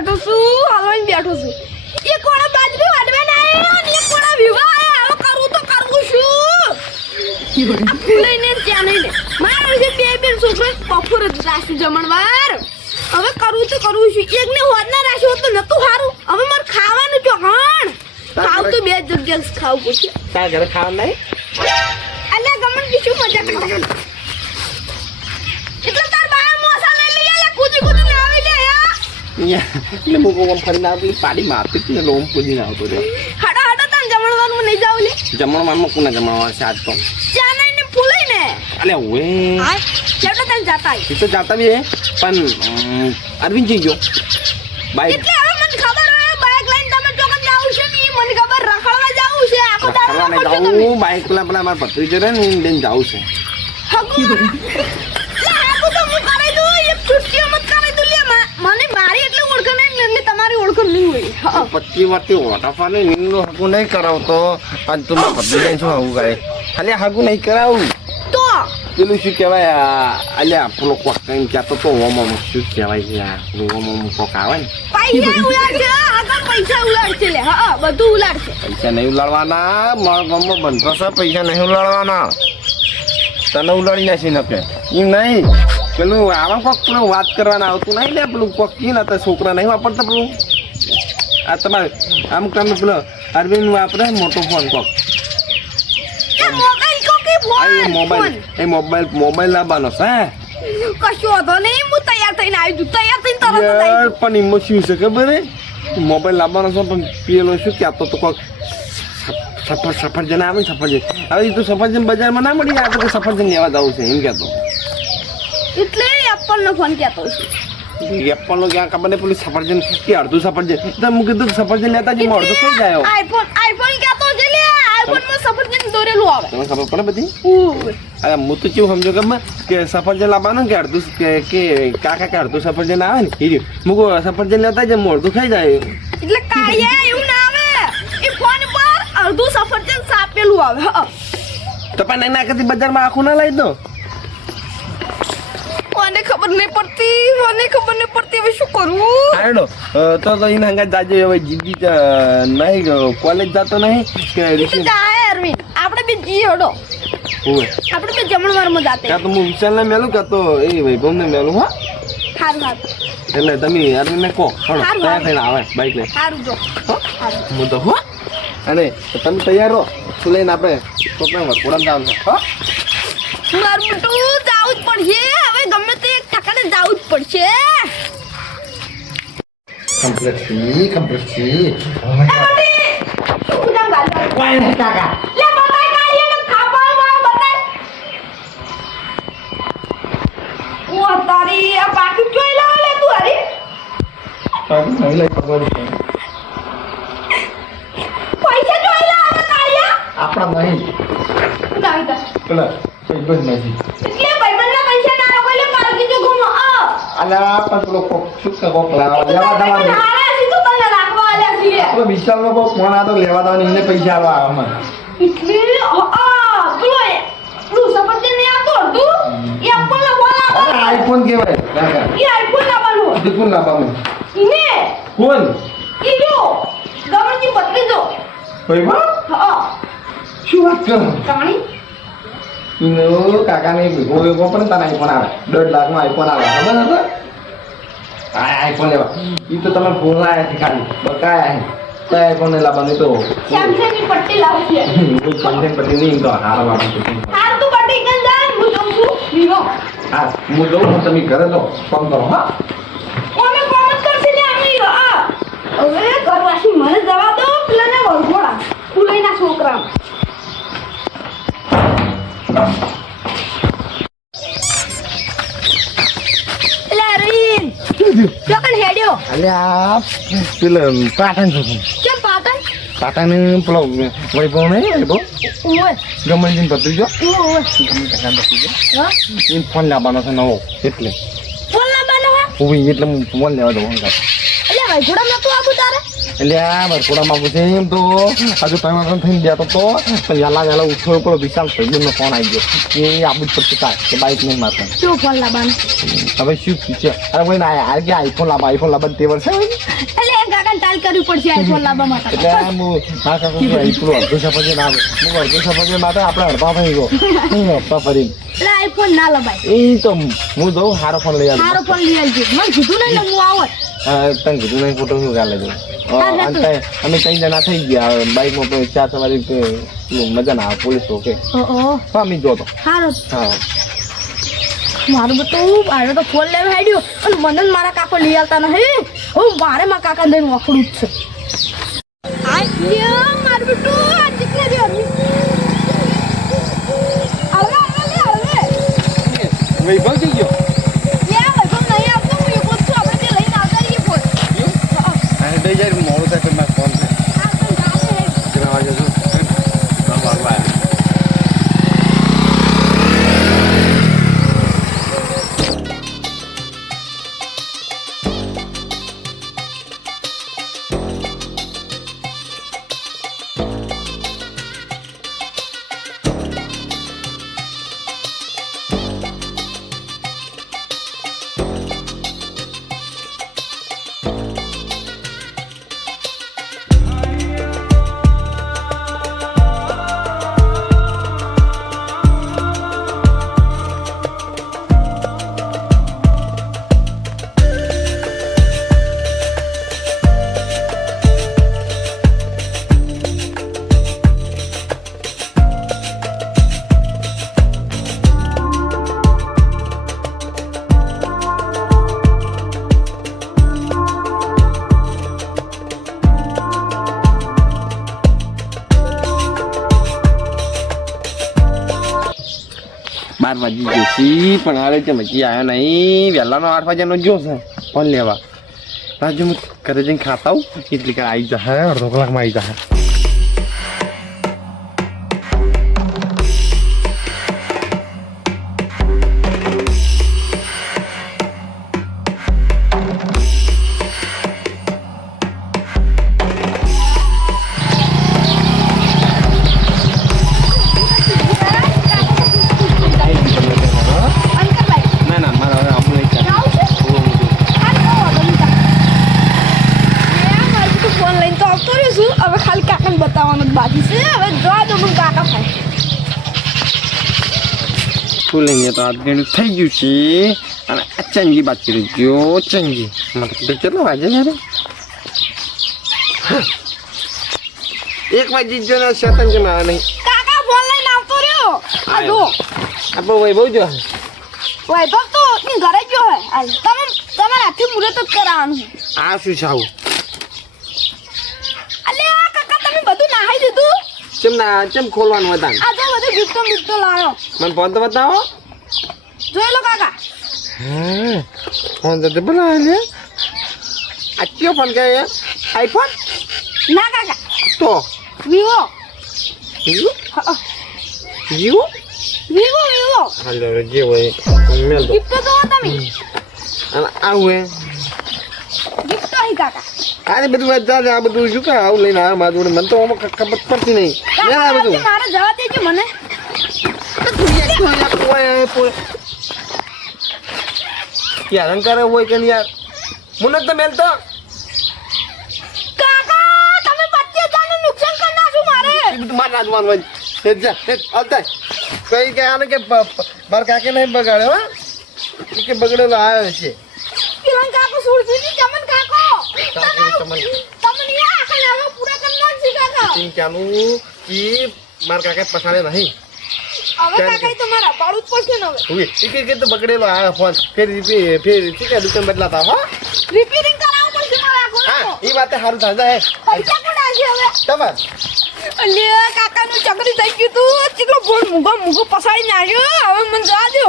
બેઠો છું હાલવાની બેઠો છું એ કોણ બાજરી વાડવે ના અને એ કોણ વિવાહ હવે કરું તો કરવું છું લઈને ત્યાં નહીં લે મારા વિશે બે છોકરો બપોર જ રાખ્યું જમણવાર હવે કરવું તો કરવું છું એકને હોદ ના રાખ્યું તો નતું સારું હવે મારે ખાવાનું ચોકણ ખાવ તો બે જગ્યાએ ખાવું પડશે તારા ઘરે ખાવાનું નહીં અલ્યા ગમન की શું મજા કરે એટલે તાર બહાર મોસા લઈ લઈ આલે કૂદી કૂદી આવી લે એટલે મુકો કોમ ફરીને આવી પાડી મારતી ને લોમ કૂદી ના આવતો રે હડો હડો તને જમણવાનું નહીં જાવ લે જમણમાં કોને જમણવા છે આજ તો ચા નહીં ને ફૂલે ને અલે ઓએ હા લેટો તને જાતા એ તો જાતા બી હે પણ અરવિંદ જઈ ગયો બાઈક એટલે હવે મને ખબર હોય બાઈક લઈને તમે ચોકન જાવ છે ને મને ખબર રખડવા જાવું છે આખો દાડો રખડવા નહીં જાવું બાઈક પેલા મારા ભત્રીજો રે ને લઈને જાવું છે હગુ લે હગુ તો હું કરી દઉં એક છુટ્ટીઓ મત કરી દઉં લે મને મારી એટલે ઓળખ નહીં એટલે તમારી ઓળખ નહીં હોય હા 25 વર્ષથી વોટાફાને નિંદો હગું નહીં કરાવતો આજ તો મારા ભત્રીજાને શું હગું કરે ખાલી હગું નહીં કરાવું તો પેલું શું કહેવાય અલ્યા પેલો કોક કઈ કહેતો તો ઓમ શું કહેવાય છે આ ઓમ કોક આવે ને પૈસા ઉલાડશે આગળ પૈસા ઉલાડશે લે હા બધું ઉલાડશે પૈસા નહીં ઉલાડવાના મારા ગામમાં બંધો છે પૈસા નહીં ઉલાડવાના તને ઉલાડી નાખી નકે એમ નહીં પેલું આવા કોક પેલું વાત કરવાના આવતું નહીં લે પેલું કોક કી ના છોકરા નહીં વાપરતા પેલું આ તમારે આમ તમે પેલો અરવિંદ વાપરે મોટો ફોન કોક મોબાઈલ લાવવાનો છે કશું હતો નહીં હું તૈયાર થઈને આવી છું તૈયાર થઈને તરત જ યાર પણ એમાં શું છે ખબર હે મોબાઈલ લાવવાનો છે પણ પેલો શું કહેતો તો કોક સફરજન આવે ને સફરજન હવે એ તો સફરજન બજારમાં ના મળી આવે તો સફરજન લેવા જવું છે એમ કહેતો એટલે એપલનો ફોન કહેતો છું એપલનો ક્યાં ખબર નહીં પેલું સફરજન કે અડધું સફરજન તો હું કીધું સફરજન લેતા જ અડધું થઈ જાય આઈફોન કહેતો છે લે આઈફોનમાં સફરજન દોરેલું આવે તમને ખબર પડે બધી અરે હું તો કેવું સમજો કે સફરજન લાવવાનું કે અડધું કે કાકા કે અડધું સફરજન આવે ને એ મૂકો સફરજન લેતા જ અડધું ખાઈ જાય એટલે કાયા એવું ના આવે એ ફોન પર અડધું સફરજન સાપેલું આવે તો પણ એના કરતી બજારમાં આખું ના લઈ દો મને ખબર નહીં પડતી હવે શું કરવું આડો તો એને હંગા જાજો હવે જીદી નહીં કોલેજ જતો નહીં કે જાય અરવિંદ આપણે બી જી હડો ઓય આપણે બી જમણવારમાં જાતે કાં તો હું વિશાલને મેલું કાં તો એ વૈભવને મેલું હા હારું એટલે તમે અરવિંદને કહો હળો તૈયાર થઈને આવે બાઈક લઈને હારું જો હું તો હો અને તમે તૈયાર રહો શું લઈને આપણે છોકરા વરપોડામાં જવાનું છે હા મારું મોટું જાવું જ પડશે હવે ગમે તે એક ઠકાણે જાવું જ પડશે કમ્પ્લીટ શું નામ ગાલ કોઈ નહીં કાકા લે બતાય કાઢીએ ને ખાવા બતાય ઓ તારી આ પાકી જોઈ લાવ લે તું હરી નહીં લઈ ખબર છે પૈસા જોઈ લાવ કાઢીયા આપણા નહીં દાઈતા પેલા કોઈ જ નથી એટલે ભાઈબંધના પૈસા ના રાખો એટલે પાકી જો ઘુમો અલ્યા પણ પેલો કોક શું કે કોક લેવા દેવાની હારા સીધું તને રાખવા આલ્યા છીએ પેલો વિશાલનો કોક ફોન આ તો લેવા દેવાની એને પૈસા આલવા આવે મને એટલે પેલું સફરજન ને આવતો હતું એ એપલ નો ફોન અરે આપો આઈફોન કહેવાય કાકા એ આઈફોન લાવવાનું એ કોણ લાવવાનું ઈને કોણ ઈ જો ગમનજી પત્રી જો ભાઈ બા હા શું વાત કરો કાણી ઇનો કાકાને ભેગો પણ તને આઈફોન આવે 1.5 લાખનો આઈફોન આવે ખબર નથી આ આઈફોન લેવા ઈ તો તમે ફોન લાયા છે ખાલી બકાયા છે તો આઈફોન ને લાવવાનું તો સેમસંગ ની પટ્ટી લાવી છે હું કંટેન પતિ નહીં તો હારા વાળા હાર તું પટ્ટી કન જા હું જોઉં છું વિવો હા હું જોઉં તમે ઘરે તો ફોન કરો હા ઓમે કોમેન્ટ કરશે ને આમી હવે ઘરવાસી મને જવા દો પેલાને વળગોડા કુલઈના છોકરા લારીન ચોકન હેડ્યો અલ્યા પેલો પાટણ છો કેમ પાટણ પાટણ પેલો વૈભવ નહીં વૈભવ ઓય ગમનજીને ભત્રીજો ઓય કાકા ભત્રીજો હા એને ફોન લાવવાનો છે નવો એટલે ફોન લાવવાનો હે ઓય એટલે હું ફોન લેવા દઉં એટલે વળગોડા નતું આબુ તારે એટલે આ વરપોડામાં પૂછે એમ તો હજુ તમે થઈને જતો તો પણ વહેલા ઉઠો પેલો વિશાલ ભાઈબંધનો ફોન આવી ગયો કે આપવું જ પડશે કાંઈ કે બાઇક નહીં મારતા શું ફોન લાવવાનો હવે શું છે અરે ભાઈ ના યાર કે આઈફોન લાવવાનું તે વર્ષે કાકાને ટાલ કરવી પડશે આઈફોન લાવવા માટે એટલે હું હા કાકા પેલું અડધો સફરજન ના આવે હું અડધો સફરજન માટે આપણે અડધા થઈ ગયો અડધા ફરી એટલે આઈફોન ના લવાય એ તો હું જઉં સારો ફોન લઈ આવ્યો સારો ફોન લઈ આવજો મને કીધું નહીં ને હું આવત તને કીધું નહીં ફોટો શું ગાલે જો અમે 3 જણા થઈ ગયા બાઈકમાં પણ 4 સવારી મજા ના આવે પોલીસ ઓકે ઓહો હા અમે જોતો સારો હા મારું બધું મારે તો ફોન લેવા હેડ્યો અને મને જ મારા કાકો લઈ આવતા નહીં હું મારે મારા કાકા દઈને વખડું જ છે મારું બધું આ ચીકલે દે વૈભવ થઈ ગયો મોડું થાય મારે ફોન કેટલા વાગે છું 10 વાગવા બાર વાગી ગયો છી પણ હારે છે મચી આવ્યો નહીં વહેલાનો 8 વાગ્યાનો જો છે ફોન લેવા રાજુ હું ઘરે જઈને ખાતા આવું એટલી કાંઈ આવી જશે અડધો કલાકમાં આવી જશે બાકી છે હવે જોવા દો મને કાકા થાય શું લઈને તો આજનું થઈ ગયું છે અને આ ચંગી બાકી રહી ગયો ચંગી મને કેટલો વાગે યાર 1 વાગી ગયો ને શેતન કે ના નહીં કાકા ફોન લઈને આવતો રહ્યો આ જો આપો વૈભવ જો વૈભવ તો ની ઘરે ગયો હે આ તમે તમારા હાથે મુરત જ કરાવવાનું આ શું સાવ અલ્યા કાકા તમે બધું નાહી દીધું ચમ ખોલવાનું હતા આ જો બધું ગિફ્ટો લાવ્યો મને ફોન તો બતાવો જોઈ લો કાકા હા ફોન તો બોલા લે આ કયો ફોન કે આઈફોન ના કાકા તો વિવો જીવો વિવો હાલો જે હોય મેલ દો ગિફ્ટ તો તમે અને આવું હે ગિફ્ટ હી કાકા આને બધું વાત ચાલે આ બધું શું કા આવું લઈને આવ્યો મારા જોડે મને તો આમાં ખબર પડતી નહીં લે આ બધું મારે જવા દેજો મને યાર અંકારે હોય કે યાર મને તો મેલ તો કાકા તમે 25,000 નું નુકસાન કરી નાખ્યું મારે માર રાજવાન હોય હે જા હે આવતા કઈ કે આને કે માર કાકે નહીં બગાડ્યો હા કે બગડેલો આવ્યો છે કિરણ કાકો સુરજી ચમન કાકો તમને તમને આ ખાલી પૂરા કરી નાખી કાકા ચિંતાનું કી માર કાકે પસાડે નહીં હવે કાકા તો મારા પાડું જ પડશે ને હવે ઓય કે તો બગડેલો આવ્યો ફોન ફેર ઠીક છે દુકાન બદલાતા હો રિપેરિંગ કરાવવું પડશે મારા હા આખો ઈ વાતે સારું થાજા હે પૈસા કોણ આવશે હવે તમાર અલ્યા કાકાનું ચકરી થઈ ગયું તું ચીકલો ફોન મૂગો પસાડી નાખ્યો હવે મને જવા દો